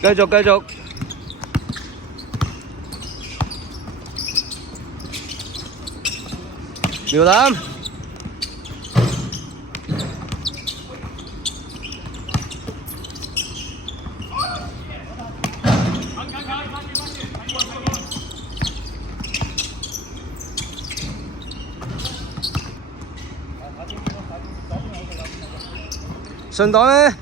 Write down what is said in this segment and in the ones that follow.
繼續繼續。苗籃。順檔咧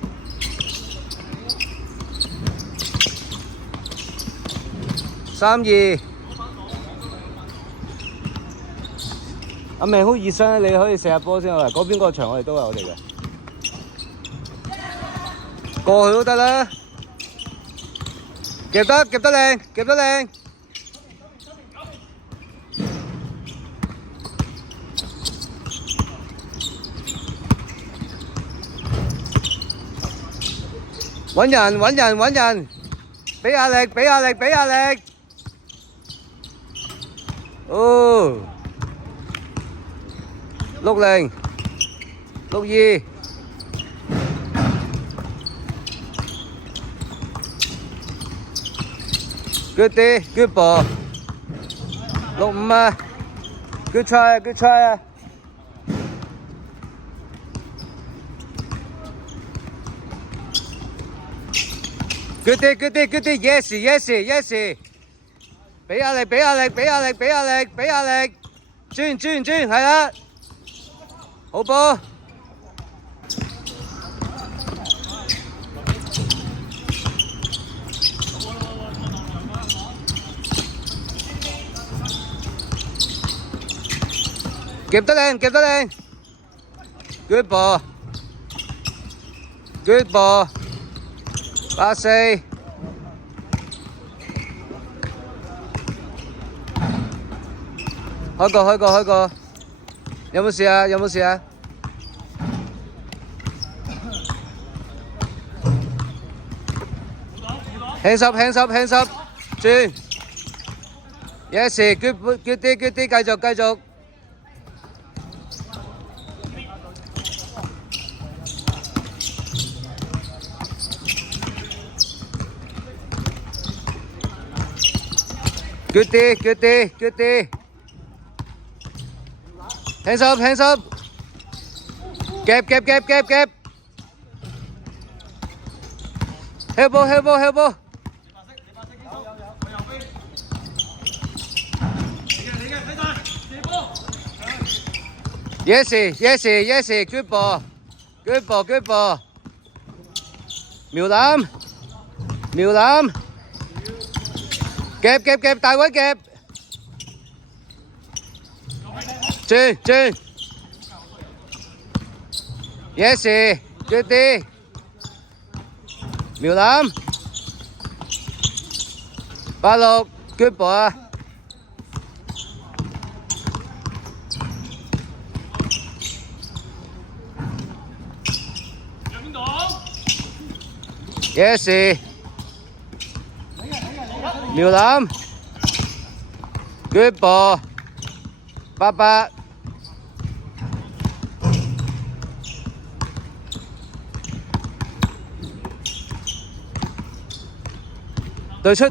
，3-2。阿明好熱身，你可以射下波先啊！嗰邊個場我哋都係我哋嘅，過去都得啦。夾得靚，夾得靚。揾人，俾壓力。哦，60、62。Good day, good ball。65啊 ，good try 啊。Good day, yes。俾壓力，轉，係啦，好波。夾得靚。Good ball。84。開個。有冇事啊？hands up。轉。Yes， good day， 繼續。Good day。hands up。夾。help ball。Yes， good ball。苗籃。夾，大位夾。轉。Yes， good day。苗籃。86 good ball 啊。Yes， 苗籃 good ball 88。對出